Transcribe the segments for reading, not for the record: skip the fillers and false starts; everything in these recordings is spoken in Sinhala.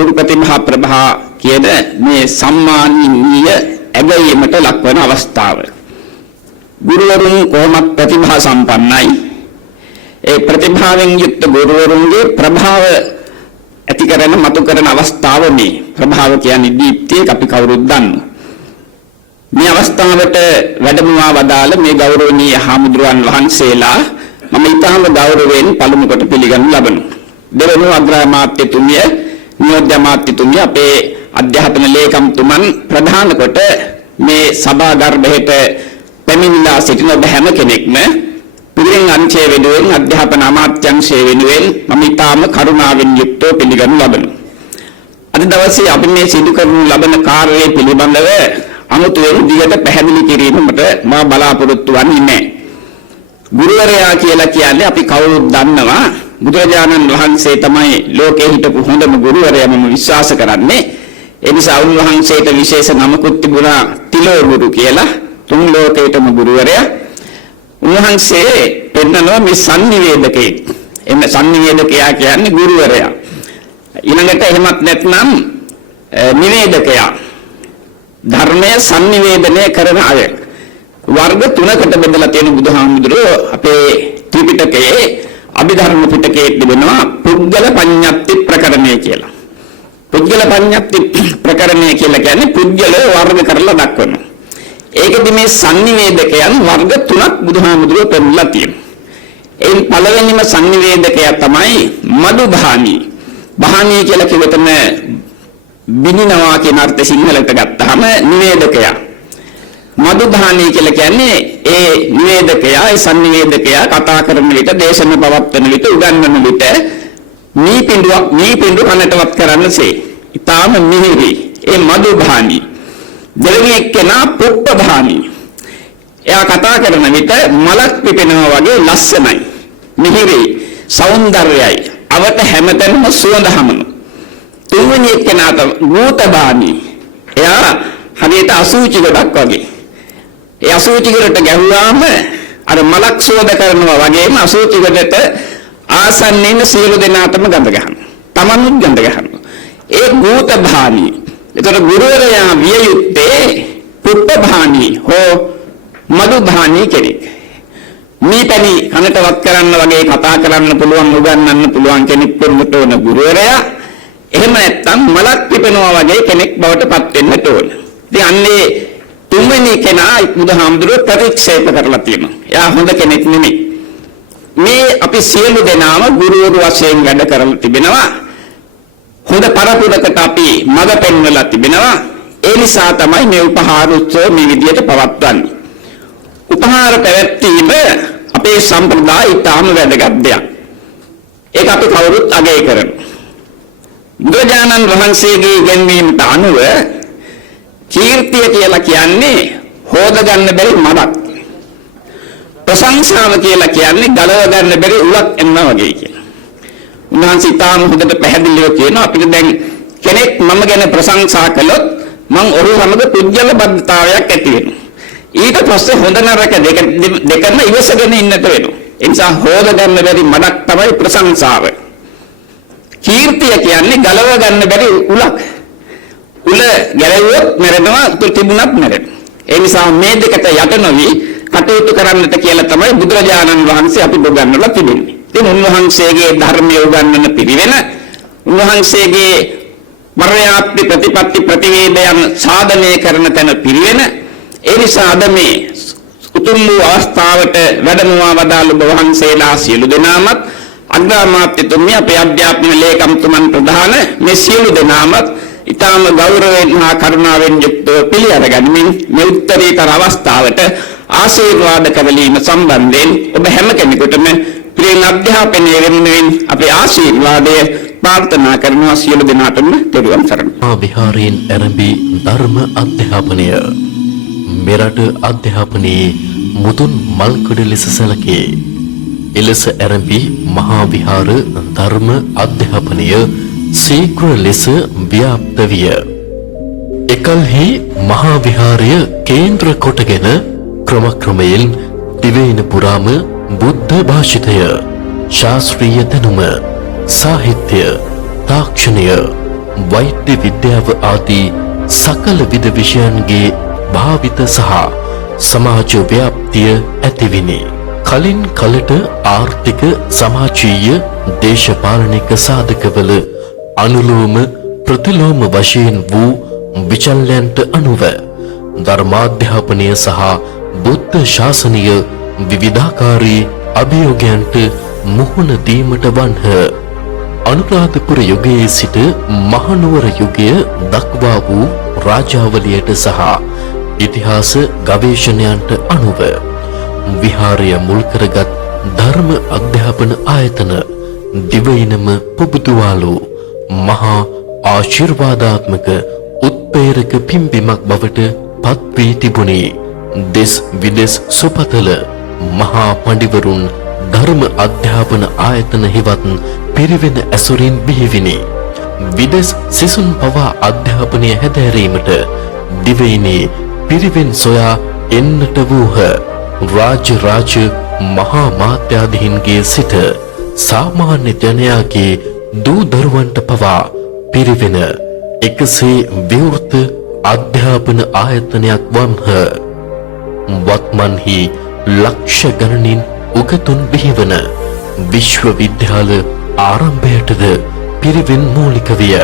ගුරු ප්‍රතිභා ප්‍රභා කියන මේ සම්මානීය ඇගයීමට ලක්වන අවස්ථාව. ගුරුවරුන් කොහොමත් ප්‍රතිභා සම්පන්නයි. ඒ ප්‍රතිභාවෙන් යුක්ත ගුරුවරුන්ගේ ප්‍රභාව ඇති කරන මතු කරන අවස්ථාව මේ. ප්‍රභාව කියන්නේ දීප්තිය අපි කවුරුත් දන්නවා. මේ අවස්ථාවට වැඩමවා වදාළ මේ ගෞරවනීය හාමුදුරුවන් වහන්සේලා මම ඊටම ගෞරවයෙන් පළමු කොට පිළිගනු ලබනවා. දෙවනුව අග්‍රාමාත්‍යතුමිය, නියෝජ්‍ය අමාත්‍යතුමිය, අපේ අධ්‍යාපන ලේකම්තුමන් ප්‍රධාන කොට මේ සභා ගර්භයට පැමිණලා සිටින ඔබ හැම කෙනෙක්ම පිළිවෙන් අංශය වෙනුවෙන් අධ්‍යාපන අමාත්‍යාංශය වෙනුවෙන් මම ඊටම කරුණාවෙන් යුක්තව පිළිගනු ලබනවා. අද දවසේ අපි මේ සිදු කරනු ලබන කාර්යය පිළිබඳව අමුතුවෙන් දිගට පැහැදිලි කිරීමකට මා බලාපොරොත්තු වෙන්නේ නැහැ. ගුරුවරයා කියලා කියන්නේ අපි කවුරුත් දන්නවා බුදුරජාණන් වහන්සේ තමයි ලෝකේ හිටපු හොඳම ගුරුවරයා මම විශ්වාස කරන්නේ. ඒ නිසා උන්වහන්සේට විශේෂ නමකුත් තිබුණා තිලෝ ගුරු කියලා. තුන් ලෝකේටම ගුරුවරයා. උන්වහන්සේ පෙන්නනවා මේ සංනිවේදකේ. එන්න සංනිවේදකයා කියන්නේ ගුරුවරයා. ඊළඟට එහෙමත් නැත්නම් නිවේදකයා. ධර්මය සංනිවේදනය කරන අය. වර්ග තුනකට බෙදලා තියෙන බුදුහාමුදුරුවෝ අපේ ත්‍රිපිටකයේ අභිධර්ම පිටකයේ තිබෙනවා පුද්ගල පඤ්ඤප්ති ප්‍රකරණය කියලා. පුද්ගල පඤ්ඤප්ති ප්‍රකරණය කියලා කියන්නේ පුද්ගලව වර්ග කරලා දක්වනවා. ඒකෙදි මේ සංනිවේදකයන් වර්ග තුනක් බුදුහාමුදුරුවෝ පෙන්නලා තියෙනවා. එයින් පළවෙනිම සංනිවේදකයා තමයි මදුභානී. භානී කියලා කිව්වතම බිනිනවා කියන අර්ථ සිංහලට ගත්තාම නිවේදකයා. මදුභානී කියලා කියන්නේ ඒ නිවේදකයා, ඒ සංනිවේදකයා කතා කරන විට, දේශන පවත්වන විට, උගන්වන විට නීපිඬු කනටවත් කරන්නසේ. ඊටාම මිහිරි. ඒ මදුභානී. දෙවෙනි එක්කෙනා පුප්පභානී. එයා කතා කරන විට මලක් පිපෙනවා වගේ ලස්සනයි. මිහිරි, සෞන්දර්යයි. අවට හැමතැනම සුවඳ හමනවා. තුන්වෙනි එක්කෙනා ගූතභානී. එයා හරියට අසූචි ගොඩක් වගේ. ඒ අසූචි ගොඩට ගැහුවාම අර මලක් සුවඳ කරනවා වගේම අසූචි ගොඩට ආසන්නින් සියලු දෙනාටම ගඳ ගන්නවා. තමනුත් ගඳ ගන්නවා. ඒ ගූතභානී. ඒතර ගුරුවරයා විය යුත්තේ පුප්පභානී හෝ මදුභානී කෙනෙක්. මේ පැණි කනටවත් කරන්න වගේ කතා කරන්න පුළුවන්, උගන්වන්න පුළුවන් කෙනෙක් වෙන්නට ඕන ගුරුවරයා. එහෙම නැත්නම් මලක් පිපෙනවා වගේ කෙනෙක් බවට පත් වෙන්නට ඕන. ඉතින් අන්නේ තුන්වෙනි කෙනා බුදුහාමුදුරුවෝ ප්‍රතික්ෂේප කරලා තියෙනවා. එයා හොඳ කෙනෙක් නෙමෙයි. මේ අපි සියලු දෙනාම ගුරුවරු වශයෙන් වැඩ කරලා තිබෙනවා. හොඳ පරපුරකට අපි මඟ පෙන්වලා තිබෙනවා. ඒ නිසා තමයි මේ උපහාර උත්සව මේ විදිහට පවත්වන්නේ. උපහාර පැවැත්වීම අපේ සම්ප්‍රදාය ඉතාම වැදගත් දෙයක්. ඒක අපි කවුරුත් අගය කරනවා. බුදුරජාණන් වහන්සේගේ ඉගැන්වීමට අනුව කීර්තිය කියලා කියන්නේ හොද ගන්න බැරි මඩක්. ප්‍රශංසාව කියලා කියන්නේ ගලව ගන්න බැරි උලක් එනවා වගේ කියලා. උන්වහන්සේ තාම හොඳට පැහැදිලිව කියනවා අපිට දැන් කෙනෙක් මම ගැන ප්‍රශංසා කළොත් මං ඔහු සමග පුජ්‍යල බද්ධතාවයක් ඇති වෙනවා. ඊට පස්සේ හොඳ නරක දෙකම ඉවසගෙන ඉන්නට වෙනවා. ඒ නිසා හොද ගන්න බැරි මඩක් තමයි ප්‍රශංසාව. කීර්තිය කියන්නේ ගලව ගන්න බැරි උලක්. උල ගැලවුවොත් මැරෙනවා, තිබුණත් මැරෙනවා. ඒ නිසා මේ දෙකට යට නොවි කටයුතු කරන්නට කියලා තමයි බුදුරජාණන් වහන්සේ අපිට උගන්වලා තිබෙන්නේ. ඉතින් උන්වහන්සේගේ ධර්මයේ උගන්වන පිළිවෙල, උන්වහන්සේගේ පරයාප්ති ප්‍රතිපත්ති ප්‍රතිවේදයන් සාධනය කරන තැන පිළිවෙල. ඒ නිසා අද මේ උතුම් වූ අවස්ථාවට වැඩමවා වදාළ ඔබ වහන්සේලා සියලු දෙනාමත්, අග්‍රාමාත්‍යතුමිය, අපේ අධ්‍යාපන ලේකම්තුමන් ප්‍රධාන මේ සියලු දෙනාමත් ඊටම ගෞරවයෙන් හා කරුණාවෙන් යුක්තව පිළි අරගනිමින් මේ උත්තරීතර අවස්ථාවට ආශිර්වාද කරලීම සම්බන්ධයෙන් ඔබ හැම කෙනෙකුටම ප්‍රේම අධ්‍යාපනයේ වෙනුවෙන් අපේ ආශිර්වාදය ප්‍රාර්ථනා කරනවා. සියලු දෙනාටම දරුවන් සරණයි. විහාරයෙන් ආරම්භ ධර්ම අධ්‍යාපනය මෙරට අධ්‍යාපනයේ මුතුන් මල්කඩ ලෙස සැලකේ. එලෙස ආරම්භ මහා විහාර ධර්ම අධ්‍යාපනය සීඝ්‍ර ලෙස ව්‍යාප්ත විය. එකල්හි මහා විහාරය කේන්ද්‍ර කොටගෙන ක්‍රමක්‍රමයෙන් දිවයින පුරාම බුද්ධ භාෂිතය, ශාස්ත්‍රීය දැනුම, සාහිත්‍ය, තාක්ෂණය, වෛද්‍ය විද්‍යාව ආදී සකල විද විෂයන්ගේ භාවිත සහ සමාජ ව්‍යාප්තිය ඇතිවිනි. කලින් කලට ආර්ථික සමාජීය දේශපාලනික සාධකවල අනුලෝම ප්‍රතිලෝම වශයෙන් වූ විචල්යන්ට අනුව ධර්මාධ්‍යාපනය සහ බුද්ධ ශාසනය විවිධාකාරී අභියෝගයන්ට මුහුණ දීමට වන්හ. අනුරාධපුර යුගයේ සිට මහනුවර යුගය දක්වා වූ රාජාවලියට සහ ඉතිහාස ගවේෂණයන්ට අනුව විහාරය මුල් කරගත් ධර්ම අධ්‍යාපන ආයතන දිවයිනම පුබුදුවාලු මහා ආශිර්වාදාත්මක උත්පේරක පිම්බිමක් බවට පත් වී තිබුණි. දෙස් විදෙස් සුපතල මහා පඬිවරුන් ධර්ම අධ්‍යාපන ආයතන හෙවත් පිරිවෙන ඇසුරින් බිහිවිනි. විදෙස් සිසුන් පවා අධ්‍යාපනය හැදෑරීමට දිවයිනේ පිරිවෙන් සොයා එන්නට වූහ. රාජ මහා මාත්‍යාදීන්ගේ සිට සාමාන්‍ය ජනයාගේ දූ දරුවන්ට පවා පිරිවෙන එකසේ විවෘත අධ්‍යාපන ආයතනයක් වන්හ. වත්මන්හි ලක්ෂ ගණනින් උගතුන් බිහිවන විශ්වවිද්‍යාල ආරම්භයටද පිරිවෙන් මූලික විය.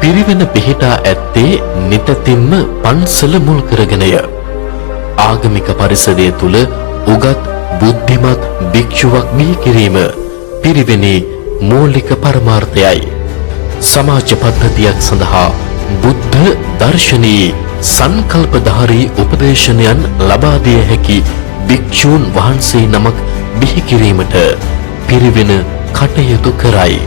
පිරිවෙන පිහිටා ඇත්තේ නිතතින්ම පන්සල මුල් කරගෙනය. ආගමික පරිසරය තුල උගත් බුද්ධිමත් භික්ෂුවක් බිහි කිරීම පිරිවෙනේ මූලික පරමාර්ථයයි. සමාජ පද්ධතියක් සඳහා බුද්ධ දර්ශනයේ සංකල්පධාරී උපදේශනයන් ලබා දිය හැකි භික්ෂූන් වහන්සේ නමක් බිහි කිරීමට පිරිවෙන කටයුතු කරයි.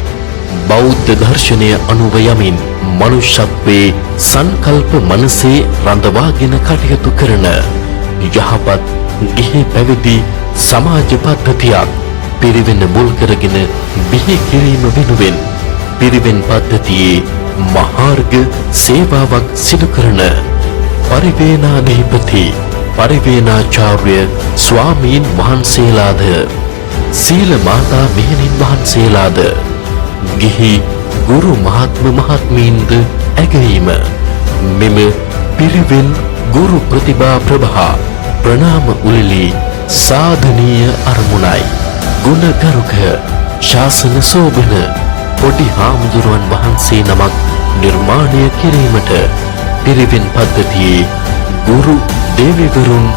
බෞද්ධ දර්ශනය අනුව යමින් මනුෂ්‍යත්වයේ සංකල්ප මනසේ රඳවාගෙන කටයුතු කරන යහපත් ගිහි පැවිදි සමාජ පද්ධතියක් පිරිවෙන මුල් කරගෙන බිහි කිරීම වෙනුවෙන් පිරිවෙන් පද්ධතියේ මහාර්ග සේවාවක් සිදු කරන පරිවේනාධිපති පරිවේනාචාර්ය ස්වාමීන් වහන්සේලාද සීල මාතා මෙහෙණින් වහන්සේලාද ගිහි ගුරු මහත්ම මහත්මීන්ද ඇගීම මෙම පිරිවෙන් ගුරු ප්‍රතිභා ප්‍රභා ප්‍රණාම උලෙලි සාධනීය අරමුණයි. ගුණගරුක ශාසන සෝබන පොඩි හාමුදුරුවන් වහන්සේ නමක් නිර්මාණය කිරීමට පිරිවෙන් පද්ධතියේ ගුරු දෙවිවරුන්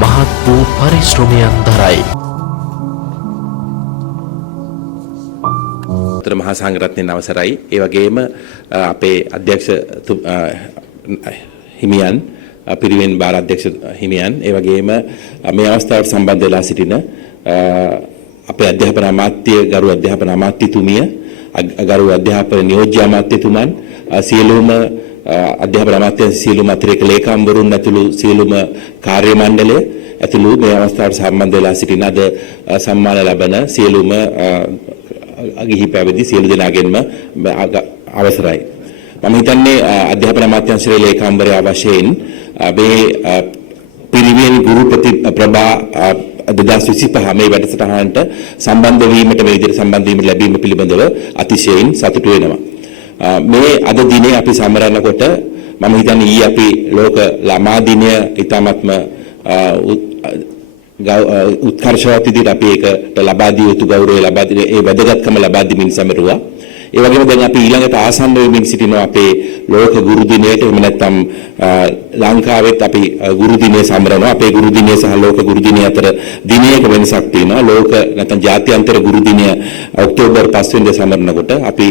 මහත් වූ පරිශ්‍රමයන් දරයි. මහා සංඝරත්නයේ අවසරයි. ඒ වගේම අපේ අධ්‍යක්ෂ හිමියන් පිරිවෙන් බාර අධ්‍යක්ෂ හිමියන් ඒ වගේම මේ අවස්ථාවට සම්බන්ධ වෙලා සිටින අපේ අධ්‍යාපන අමාත්‍ය ගරු අධ්‍යාපන අමාත්‍යතුමිය ගරු අධ්‍යාපන නියෝජ්‍ය අමාත්‍යතුමන් සියලුම අධ්‍යාපන අමාත්‍ය සියලුම අතිරේක ලේකම්වරුන් ඇතුළු සියලුම කාර්ය මණ්ඩලය ඇතුළු මේ අවස්ථාවට සම්බන්ධ වෙලා සිටින අද සම්මාන ලබන සියලුම ගිහි පැවිදි සියලු දෙනාගෙන්ම අවසරයි. මම හිතන්නේ අධ්‍යාපන අමාත්‍යාංශයේ ලේකම්වරයා වශයෙන් මේ පිරිවෙන් ගුරු ප්‍රතිප්‍රභා 2025 මේ වැඩසටහනට සම්බන්ධ වීමට මේ විදිහට සම්බන්ධ වීම ලැබීම පිළිබඳව අතිශයින් සතුටු වෙනවා. මේ අද දිනේ අපි සමරනකොට මම හිතන්නේ ඊ අපි ලෝක ළමා දිනය ඉතාමත්ම උත්කර්ෂවත් විදිහට අපි ඒකට ලබා දිය යුතු ගෞරවය ලබා දෙන ඒ වැදගත්කම ලබා දෙමින් සමරුවා. ඒ වගේම දැන් අපි ඊළඟට ආසන්න වෙමින් සිටිනවා අපේ ලෝක ගුරු දිනයට. එහෙම නැත්නම් ලංකාවෙත් අපි ගුරු දිනය සමරනවා. අපේ ගුරු දිනය සහ ලෝක ගුරු දිනය අතර දිනයක වෙනසක් තියෙනවා. ලෝක නැත්නම් ජාත්‍යන්තර ගුරු දිනය ඔක්තෝබර් 5 වෙනිදා සමරනකොට අපි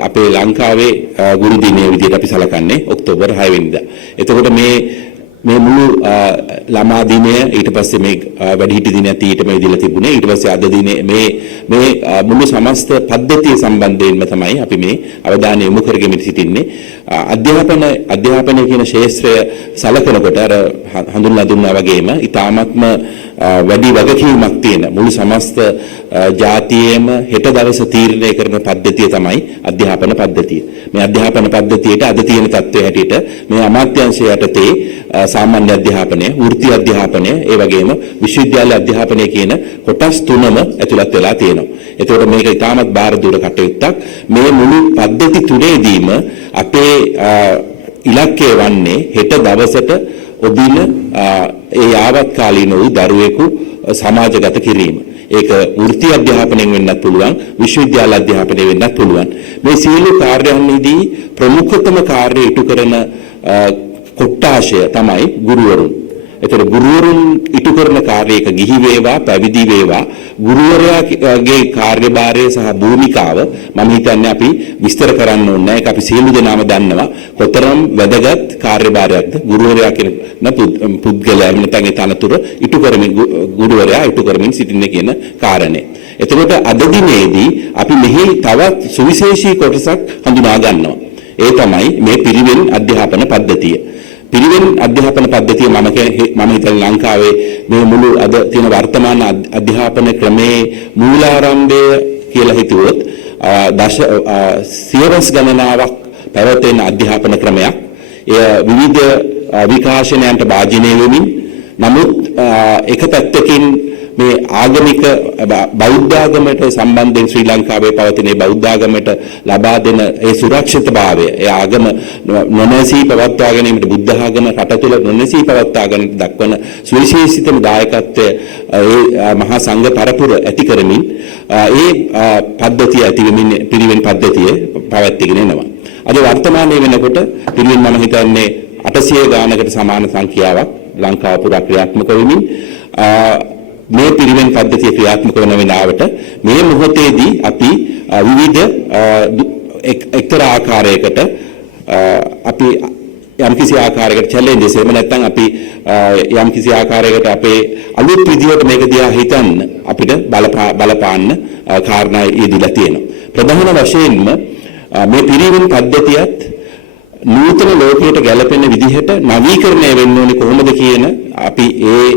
අපේ ලංකාවේ ගුරු දිනය විදිහට අපි සලකන්නේ ඔක්තෝබර් 6 වෙනිදා. එතකොට මේ මුළු ළමා දිනය ඊට පස්සේ මේ වැඩිහිටි දිනයත් ඊට මේ දීලා තිබුණේ. ඊට පස්සේ අද දිනේ මේ මුළු සමස්ත පද්ධතිය සම්බන්ධයෙන්ම තමයි අපි මේ අවධානය යොමු කරගෙන සිටින්නේ. අධ්‍යාපනය කියන ශාස්ත්‍රය සලකනකොට අර හඳුන්වා දුන්නා වගේම ඊ타ත්ම වැඩි වගකීමක් තියෙන මුළු සමස්ත ජාතියේම හෙට දවස තීරණය කරන පද්ධතිය තමයි අධ්‍යාපන පද්ධතිය. මේ අධ්‍යාපන පද්ධතියට අද තියෙන තත්ත්වය හැටියට මේ අමාත්‍යාංශය යටතේ සාමාන්‍ය අධ්‍යාපනය, වෘත්ති අධ්‍යාපනය, ඒ වගේම විශ්වවිද්‍යාල අධ්‍යාපනය කියන කොටස් තුනම ඇතුළත් වෙලා තියෙනවා. ඒතකොට මේක ඉතාමත් බාරදූර කටයුත්තක්. මේ මුළු පද්ධති තුනේදීම අපේ ඉලක්කය වන්නේ හෙට දවසට ඔබින ඒ ආවත්කාලීන වූ දරුවෙකු සමාජගත කිරීම. ඒක වෘත්ති අධ්‍යාපනයෙන් වෙන්නත් පුළුවන්, විශ්වවිද්‍යාල අධ්‍යාපනයෙන් වෙන්නත් පුළුවන්. මේ සියලු කාර්යයන්හිදී ප්‍රමුඛතම කාර්යය ඉටු කරන කොට්ටාශය තමයි ගුරුවරුන්. ඒතර ගුරුවරුන් ඉටු කරන කාර්යයක ගිහි වේවා පැවිදි වේවා ගුරුවරයාගේ කාර්යභාරය සහ භූමිකාව මම හිතන්නේ අපි විස්තර කරන්න ඕනේ නැහැ. ඒක අපි සියලු දෙනාම දන්නවා. කොතරම් වැදගත් කාර්යභාරයක්ද ගුරුවරයා කියන පුද්ගලයා නැත්නම් ඒ තනතුර ඉටු කරමින් ගුරුවරයා ඉටු කරමින් සිටින්නේ කියන කාරණේ. එතකොට අද දිනේදී අපි මෙහි තවත් සුවිශේෂී කොටසක් හඳුනා ගන්නවා. ඒ තමයි මේ පිරිවෙන් අධ්‍යාපන පද්ධතිය. පිරිවෙන් අධ්‍යාපන පද්ධතිය මම හිතන්නේ ලංකාවේ මේ මුළු අද තියෙන වර්තමාන අධ්‍යාපන ක්‍රමේ මූලාරම්භය කියලා හිතුවොත් සියවස් ගණනාවක් පැවතෙන අධ්‍යාපන ක්‍රමයක්. එය විවිධ විකාශනයන්ට භාජනය වෙමින් නමුත් එක පැත්තකින් මේ ආගමික බෞද්ධ ආගමට සම්බන්ධයෙන් ශ්‍රී ලංකාවේ පවතින බෞද්ධ ආගමට ලබා දෙන ඒ සුරක්ෂිතභාවය, ඒ ආගම නොනැසී පවත්වා ගැනීමට බුද්ධ ආගම රට තුළ නොනැසී පවත්වා ගැනීමට දක්වන සුවිශේෂිතම දායකත්වය ඒ මහා සංඝ පරපුර ඇති කරමින් ඒ පද්ධතිය ඇති වෙමින් පිරිවෙන් පද්ධතිය පවත්වාගෙන එනවා. අද වර්තමානයේ වෙනකොට පිරිවෙන් මම හිතන්නේ 800 ගානකට සමාන සංඛ්‍යාවක් ලංකාව පුරා ක්‍රියාත්මක වෙමින් මේ පිරිවෙන් පද්ධතිය ක්‍රියාත්මක වන වෙලාවට මේ මොහොතේදී අපි විවිධ එක්තරා ආකාරයකට අපි යම්කිසි ආකාරයකට චැලෙන්ජස් එහෙම නැත්නම් අපි යම්කිසි ආකාරයකට අපේ අලුත් විදියට මේක දිහා හිතන්න අපිට බලපාන්න කාරණා ඊදිලා තියෙනවා. ප්‍රධාන වශයෙන්ම මේ පිරිවෙන් පද්ධතියත් නූතන ලෝකයට ගැලපෙන විදිහට නවීකරණය වෙන්න ඕනේ කොහොමද කියන අපි ඒ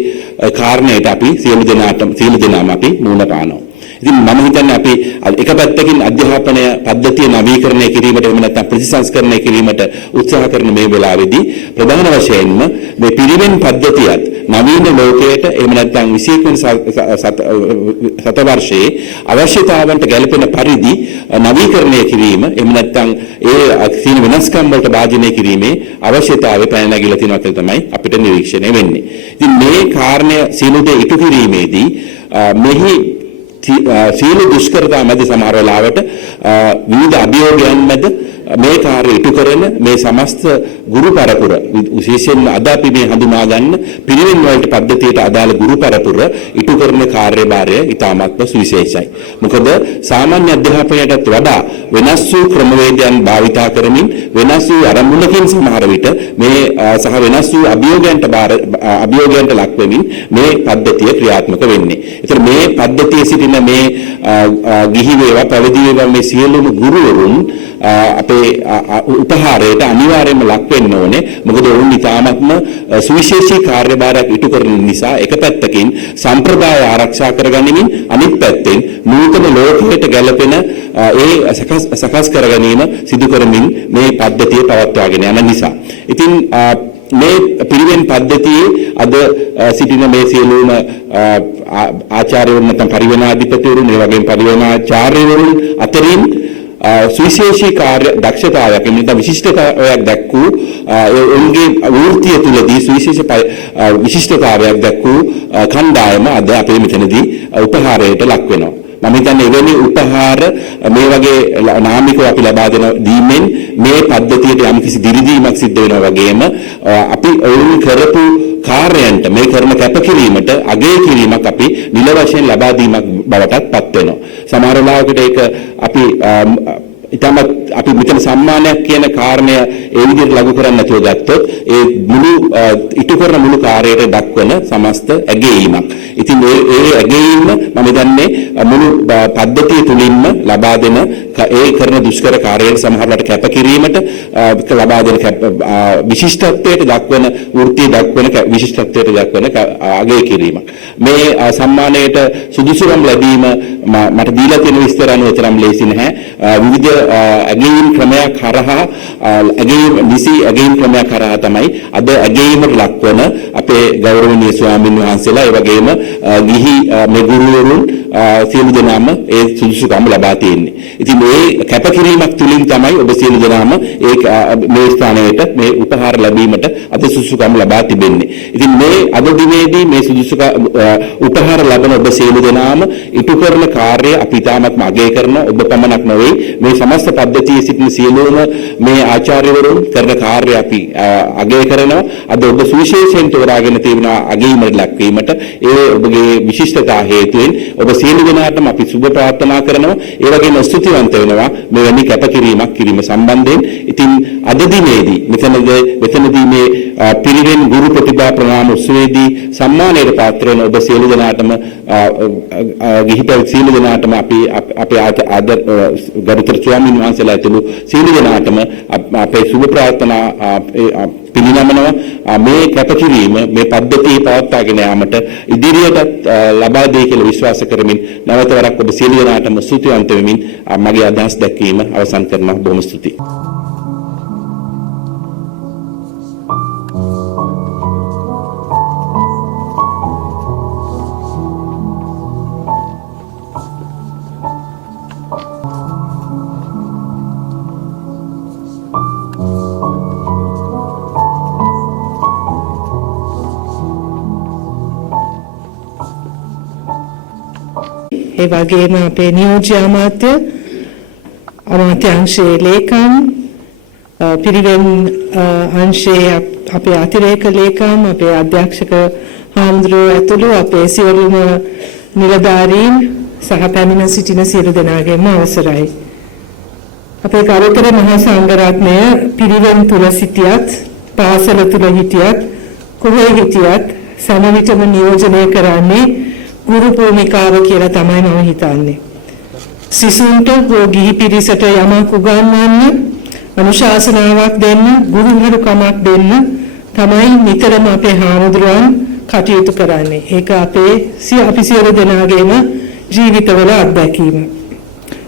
කාරණයට අපි සියලු දෙනාම අපි මුණ පානවා. ඉතින් මම හිතන්නේ අපි එක පැත්තකින් අධ්‍යාපනය පද්ධතිය නවීකරණය කිරීමට එහෙම නැත්නම් ප්‍රතිසංස්කරණය කිරීමට උත්සාහ කරන මේ වෙලාවේදී ප්‍රධාන වශයෙන්ම මේ පිරිවෙන් පද්ධතියත් නවීන ලෝකයට එහෙම නැත්නම් 21 වෙනි සතවර්ෂයේ අවශ්‍යතාවන්ට ගැලපෙන පරිදි නවීකරණය කිරීම එහෙම නැත්නම් ඒ සීන වෙනස්කම් වලට භාජනය කිරීමේ අවශ්‍යතාවය පැන නැගිලා තියෙනවා කියලා තමයි අපිට නිරීක්ෂණය වෙන්නේ. ඉතින් මේ කාරණය සීනුදේ ඉටු කිරීමේදී මෙහි සීල දුෂ්කරතා මැද සමහර වෙලාවට විවිධ අභියෝගයන් මැද මේ කාර්ය ඉටු කරන මේ සමස්ත ගුරු පරපුර විශේෂයෙන්ම අද අපි මේ හඳුනා ගන්න පිරිවෙන් වලට පද්ධතියට අදාළ ගුරු පරපුර ඉටු කරන කාර්යභාරය ඉතාමත්ම සුවිශේෂයි. මොකද සාමාන්‍ය අධ්‍යාපනයටත් වඩා වෙනස් වූ ක්‍රමවේදයන් භාවිතා කරමින් වෙනස් වූ අරමුණකින් සමහර විට මේ සහ වෙනස් වූ අභියෝගයන්ට ලක් වෙමින් මේ පද්ධතිය ක්‍රියාත්මක වෙන්නේ. ඒතර මේ පද්ධතියේ සිටින මේ ගිහි වේවා පැවිදි වේවා මේ සියලුම ගුරුවරුන් අපේ උපහාරයට අනිවාර්යයෙන්ම ලක් වෙන්න ඕනේ. මොකද ඔවුන් ඉතාමත්ම සුවිශේෂී කාර්යභාරයක් ඉටු කරන නිසා එක පැත්තකින් සම්ප්‍රදාය ආරක්ෂා කරගනිමින් අනිත් පැත්තෙන් නූතන ලෝකයට ගැලපෙන ඒ සකස් කර ගැනීම සිදු කරමින් මේ පද්ධතිය පවත්වාගෙන යන නිසා. ඉතින් මේ පිරිවෙන් පද්ධතියේ අද සිටින මේ සියලුම ආචාර්යවරුන් නැත්නම් පරිවේනාධිපතිවරුන් ඒ වගේම පරිවේනාචාර්යවරුන් අතරින් සුවිශේෂී කාර්ය දක්ෂතාවයක් එන්නත විශිෂ්ටතාවයක් දක්වූ ඔවුන්ගේ වෘත්තිය තුළදී විශිෂ්ටතාවයක් දක්වූ කණ්ඩායම අද අපේ මෙතනදී උපහාරයට ලක් වෙනවා. මම හිතන්නේ එවැනි උපහාර මේ වගේ නාමිකව අපි ලබා දීමෙන් මේ පද්ධතියට යම්කිසි දිරිදීමක් සිද්ධ වෙනවා වගේම අපි ඔවුන් කරපු කාර්යයන්ට මේ කරන කැපකිරීමට අගය කිරීමක් අපි නිල වශයෙන් ලබා දීමක් බවටත් පත් වෙනවා. සමහර වෙලාවකට ඒක අපි ඉතාමත් අපි මෙතන සම්මානයක් කියන කාරණය ඒ විදිහට ලඝු කරන්නේ නැතුව ගත්තොත් ඒ මුළු ඉටු කරන මුළු කාර්යයට දක්වන සමස්ත ඇගයීමක්. ඉතින් ඒ ඇගයීම මම දන්නේ මුළු පද්ධතිය තුලින්ම ලබා දෙන ඒ කරන දුෂ්කර කාර්යයට සමහරවිට කැපකිරීමට ලබා දෙන විශිෂ්ටත්වයට දක්වන වෘත්තිය දක්වන විශිෂ්ටත්වයට දක්වන අගය කිරීමක්. මේ සම්මානයට සුදුසුකම් ලැබීම මට දීලා තියෙන විස්තර අනුව තරම් ලේසි නැහැ. විවිධ ඇගයීම් ක්‍රමයක් හරහා ඇගයීම් ක්‍රමයක් හරහා තමයි අද ඇගයීමට ලක්වන අපේ ගෞරවනීය ස්වාමින් වහන්සේලා ඒ වගේම ගිහි මේ ගුරුවරුන් සියලු දෙනාම ඒ සුදුසුකම් ලබා තියෙන්නේ. ඉතින් මේ කැපකිරීමක් තුලින් තමයි ඔබ සියලු දෙනාම මේ ස්ථානයට මේ උපහාර ලැබීමට අද සුදුසුකම් ලබා තිබෙන්නේ. ඉතින් මේ අද දිනේදී මේ සුදුසුකම් උපහාර ලබන ඔබ සියලු දෙනාම ඉටු කරන කාර්යය අපි තාමත් අගය කරන ඔබ පමණක් නොවේ මේ සමස්ත පද්ධතියේ සිටින සියලුම මේ ආචාර්යවරුන් කරන කාර්යය අපි අගය කරනවා. අද ඔබ සුවිශේෂයෙන් තෝරාගෙන තියෙන අගයීමට ලක්වීමට ඒ ඔබගේ විශිෂ්ටතා හේතුවෙන් ඔබ සියලු දෙනාටම අපි සුබ ප්‍රාර්ථනා කරනවා. ඒ වගේම ස්තුතිවන්ත වෙනවා මෙවැනි කැපකිරීමක් කිරීම සම්බන්ධයෙන්. ඉතින් අද දිනේදී මෙතනදී මේ පිරිවෙන් ගුරු ප්‍රතිභා ප්‍රණාම උත්සවයේදී සම්මානයට පාත්‍ර වෙන ඔබ සියලු දෙනාටම ගිහිපැවි සියලු දෙනාටම අපි අපේ ආදර ගරුතර ස්වාමීන් වහන්සේලා ඇතුළු සියලු දෙනාටම අපේ සුබ ප්‍රාර්ථනා පිළිනමනවා. මේ කැපකිරීම මේ පද්ධතිය පවත්වාගෙන යාමට ඉදිරියට ලබා දෙයි කියලා විශ්වාස කරමින් නැවත වරක් ඔබ සියලු දෙනාටම ස්තුතිවන්ත වෙමින් මගේ අදහස් දැක්වීම අවසන් කරනවා. බොහොම ස්තුතියි. ඒ වගේම අපේ නියෝජ්‍ය අමාත්‍යාංශයේ ලේකම් පිරිවෙන් අංශයේ අපේ අතිරේක ලේකම් අපේ අධ්‍යක්ෂක හාමුදුරුවෝ ඇතුළු අපේ සියලුම නිලධාරීන් සහ පැමිණ සිටින සියලු දෙනාගේම අවසරයි. අපේ ගරුතර මහා සංඝරත්නය පිරිවෙන් තුල සිටියත් පාසල තුල හිටියත් කොහේ හිටියත් සෑම විටම නියෝජනය කරන්නේ ගුරු භූමිකාව කියලා තමයි මම හිතන්නේ. සිසුන්ට හෝ ගිහි පිරිසට යමක් උගන්වන්න, අනුශාසනාවක් දෙන්න, ගුරුහරුකමක් දෙන්න තමයි නිතරම අපේ හාමුදුරුවන් කටයුතු කරන්නේ. ඒක අපි සියලු දෙනාගේම ජීවිතවල අත්දැකීම.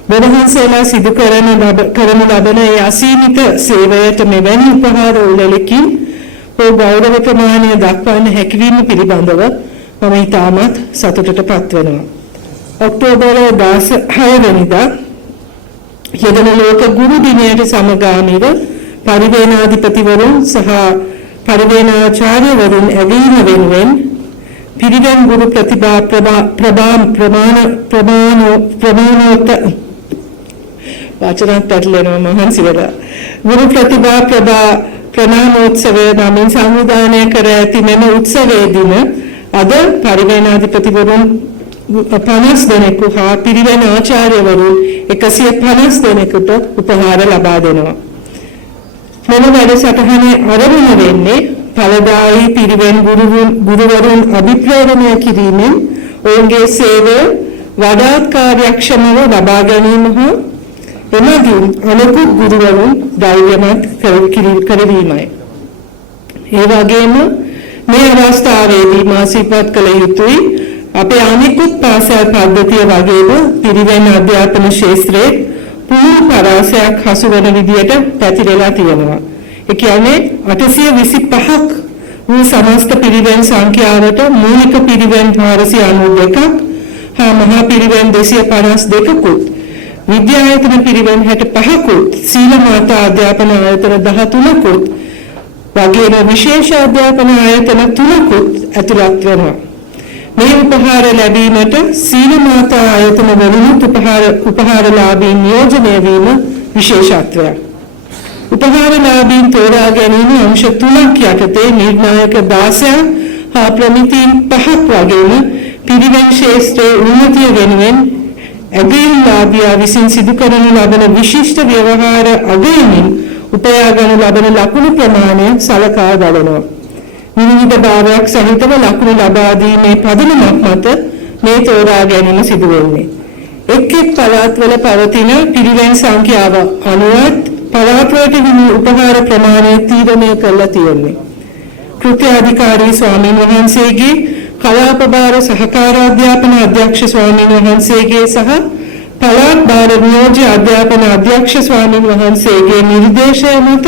බොහෝසෙලා සිදු කරන ලබන ඒ අසීමිත සේවයට මෙවැනි උපහාර උළෙලකින් හෝ ගෞරව ප්‍රමාණය දක්වන්න හැකියවීම පිළිබඳව මම ඉතාමත් සතුටටපත් වෙනවා. ඔක්තෝබර් 16 වෙනිදා යෙදෙන ලෝක ගුරු දිනයට සමගාමීව පරිවේනාධිපතිවරුන් සහ පරිවේනාචාර්යවරුන් ඇවීම වෙනුවෙන් පිරිවෙන් ගුරු ප්‍රතිභා ප්‍රමාණෝත් වචනත් පැටලෙනවා මහන්සි වෙලා ගුරු ප්‍රතිභා ප්‍රණාමෝත්සවය නමින් සංවිධානය කර ඇති මෙම උත්සවයේ දින අද පරිවේනාධිපතිවරුන් 50 දෙනෙකු හා පිරිවෙන ආචාර්යවරුන් 150 දෙනෙකුට උපහාර ලබා දෙනවා. මෙම වැඩසටහනේ අරමුණ වෙන්නේ ඵලදායී පිරිවෙන් ගුරුවරුන් අභිප්‍රේරණය කිරීමෙන් ඔවුන්ගේ සේවය වඩාත් කාර්යක්ෂමව ලබා ගැනීම හා එමගින් අනෙකුත් ගුරුවරුන් ධෛර්යමත් කරවීමයි. ඒ වගේම මේ අවස්ථාවේදී මා සිහිපත් කළ යුතුයි අපේ අනිකුත් පාසල් පද්ධතිය වගේම පිරිවෙන් අධ්‍යාපන ශාස්ත්‍රයේ පුහුණු පරාසයක් හසු වන විදියට පැතිරෙලා තියෙනවා. ඒ කියන්නේ 825ක් වූ සමස්ත පිරිවෙන් සංඛ්‍යාවට මූලික පිරිවෙන් 492ක් හා මහා පිරිවෙන් 252කුත් විද්‍යායතන පිරිවෙන් 65කුත් සීල මාතා අධ්‍යාපන ආයතන 13කුත් වගේම විශේෂ අධ්‍යාපන ආයතන 3කුත් ඇතුළත් වෙනවා. මේ උපහාර ලැබීමට සීල මාතා ආයතන වලින් උපහාරලාභීන් නියෝජනය වීම විශේෂත්වයක්. උපහාරලාභීන් තෝරා ගැනීම අංශ 3ක් යටතේ නිර්ණායක 16ක් හා ප්‍රමිතීන් 5ක් වගේම පිරිවෙන් ශාස්ත්‍රයේ උන්නතිය වෙනුවෙන් ඇගීම්ලාභියා විසින් සිදු කරන ලබන විශිෂ්ට ව්‍යවහාර අගයමින් උපයා ගන්න ලබන ලකුණු ප්‍රමාණය සලකා බලනවා. විවිධ භාවයක් සහිතව ලකුණු ලබා දීමේ පදනමක් මත මේ තෝරා ගැනීම සිදු වෙන්නේ. එක් එක් පළාත්වල පවතින පිරිවෙන් සංඛ්‍යාව අනුවත් පළාත්වලට හිමි උපහාර ප්‍රමාණය තීරණය කරලා තියෙන්නේ. කෘත්‍යාධිකාරී ස්වාමීන් වහන්සේගේ කලාප භාර සහකාර අධ්‍යාපන අධ්‍යක්ෂ ස්වාමීන් වහන්සේගේ සහ පළාත් භාර නියෝජ්‍ය අධ්‍යාපන අධ්‍යක්ෂ ස්වාමීන් වහන්සේගේ නිර්දේශය මත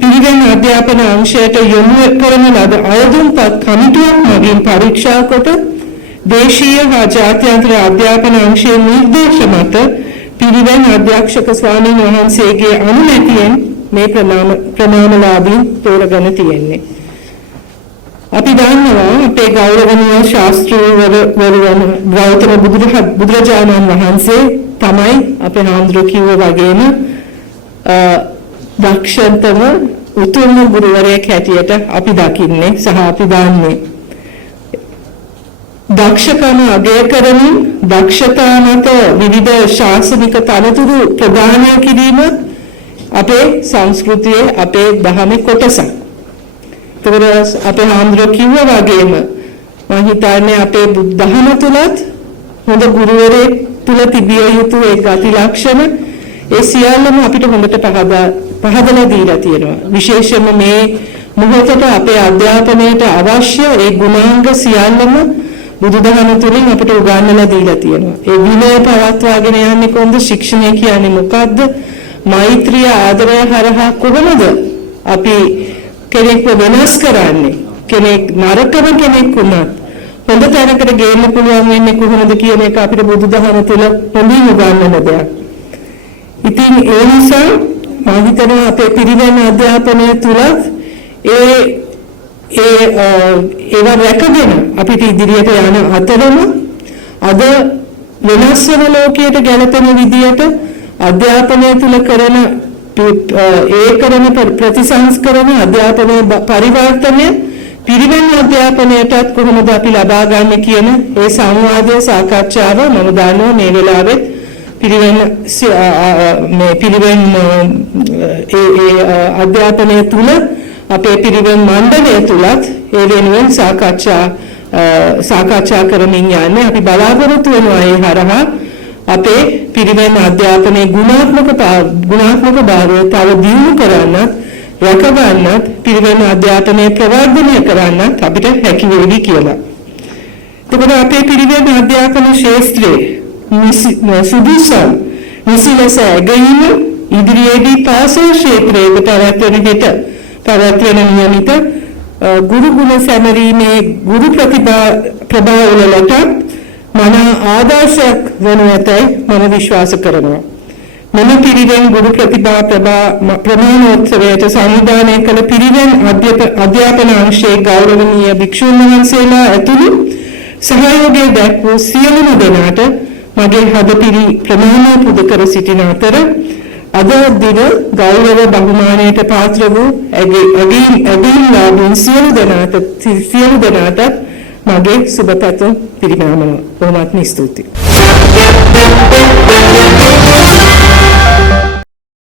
පිරිවෙන් අධ්‍යාපන අංශයට යොමු කරන ලද අයදුම්පත් කමිටුවක් මගින් පරීක්ෂා කොට දේශීය හා ජාත්‍යන්තර අධ්‍යාපන අංශයේ නිර්දේශ මත පිරිවෙන් අධ්‍යක්ෂක ස්වාමීන් වහන්සේගේ අනුමැතියෙන් මේ ප්‍රමාණලාභීන් තෝරගෙන තියෙන්නේ. අපි දන්නවා අපේ ගෞරවනීය ශාස්ත්‍රවරුන් ගෞතම බුදුරජාණන් වහන්සේ තමයි අපේ හාමුදුරුවෝ කිව්වා වගේම දක්ෂතම උතුම් ගුරුවරයෙක් හැටියට අපි දකින්නේ සහ අපි දන්නේ. දක්ෂකම අගය කරමින් දක්ෂතා මත විවිධ ශාසනික තනතුරු ප්‍රදානය කිරීම අපේ සංස්කෘතියේ අපේ දහමේ කොටසක්. අපේ හාමුදුරුවෝ කිව්වා වගේම මම හිතන්නේ අපේ බුද්ධ ධර්ම තුලත් හොඳ ගුරුවරයෙක් තුල තිබිය යුතු ඒ ගති ලක්ෂණ ඒ සියල්ලම අපිට හොඳට පහදලා දීලා තියෙනවා. විශේෂයෙන්ම මේ මොහොතේ අපේ අධ්‍යාපනයට අවශ්‍ය ඒ ගුණාංග සියල්ලම බුදුදහම තුලින් අපිට උගන්වලා දීලා තියෙනවා. ඒ විනය පවත්වාගෙන යන්නේ කොහොමද? ශික්ෂණය කියන්නේ මොකද්ද? මෛත්‍රිය ආදරය හරහා කොහොමද අපි කෙනෙක්ව වෙනස් කරන්නේ? කෙනෙක් නරකම කෙනෙක් වුණත් හොඳ තැනකට ගේන්න පුළුවන් වෙන්නේ කොහොමද කියන එක අපිට බුදුදහම තුල හොඳින් උගන්වන දෙයක්. ඉතින් ඒ නිසා මම හිතනවා අපේ පිරිවෙන් අධ්‍යාපනය තුල ඒවා රැකගෙන අපිට ඉදිරියට යන අතරම අද වෙනස් වෙන ලෝකයට ගැලපෙන විදියට අධ්‍යාපනය තුල කරන ප්‍රතිසංස්කරණ අධ්‍යාපනයේ පරිවර්තනය පිරිවෙන් අධ්‍යාපනයටත් කොහොමද අපි ලබා ගන්න කියන ඒ සංවාදයේ සාකච්ඡාව මම දන්නවා මේ වෙලාවෙත් පිරිවෙන් අධ්‍යාපනය තුල අපේ පිරිවෙන් මණ්ඩලය තුලත් ඒ වෙනුවෙන් සාකච්ඡා කරමින් යන්නේ. අපි බලාපොරොත්තු වෙනවා ඒ හරහා අපේ පිරිවෙන් අධ්‍යාපනයේ ගුණාත්මක භාවය තව දියුණු කරන්නත් රැකගන්නත් පිරිවෙන් අධ්‍යාපනය ප්‍රවර්ධනය කරන්නත් අපිට හැකි වෙවි කියලා. එතකොට අපේ පිරිවෙන් අධ්‍යාපන ශාස්ත්‍රයේ සුදුසම් නිසිලස ඇගීම ඉදිරියේදී පාසල් ක්ෂේත්‍රයේ පැවැත්වෙන නියමිත ගුරු ගුණ සැමරීමේ ගුරු ප්‍රභාවවලට මන ආදර්ශයක් වනු ඇතැයි මම විශ්වාස කරනවා. මෙම පිරිවෙන් ගුරු ප්‍රතිභා ප්‍රමාණෝත්සවයට සංවිධානය කළ පිරිවෙන් අධ්‍යාපන අංශයේ ගෞරවනීය භික්ෂුන් වහන්සේලා ඇතුළු සහයෝගය දැක්වූ සියලුම දෙනාට මගේ හදපිරි ප්‍රමාණය පුද කර සිටින අතර අද දින ගෞරව බහුමානයට පාත්‍ර වූ ඇගීම්ලාභීන් සියලු දෙනාට මගේ සුබ පැතුම් පිරිනමනවා. බොහොමත්ම ස්තුතියි.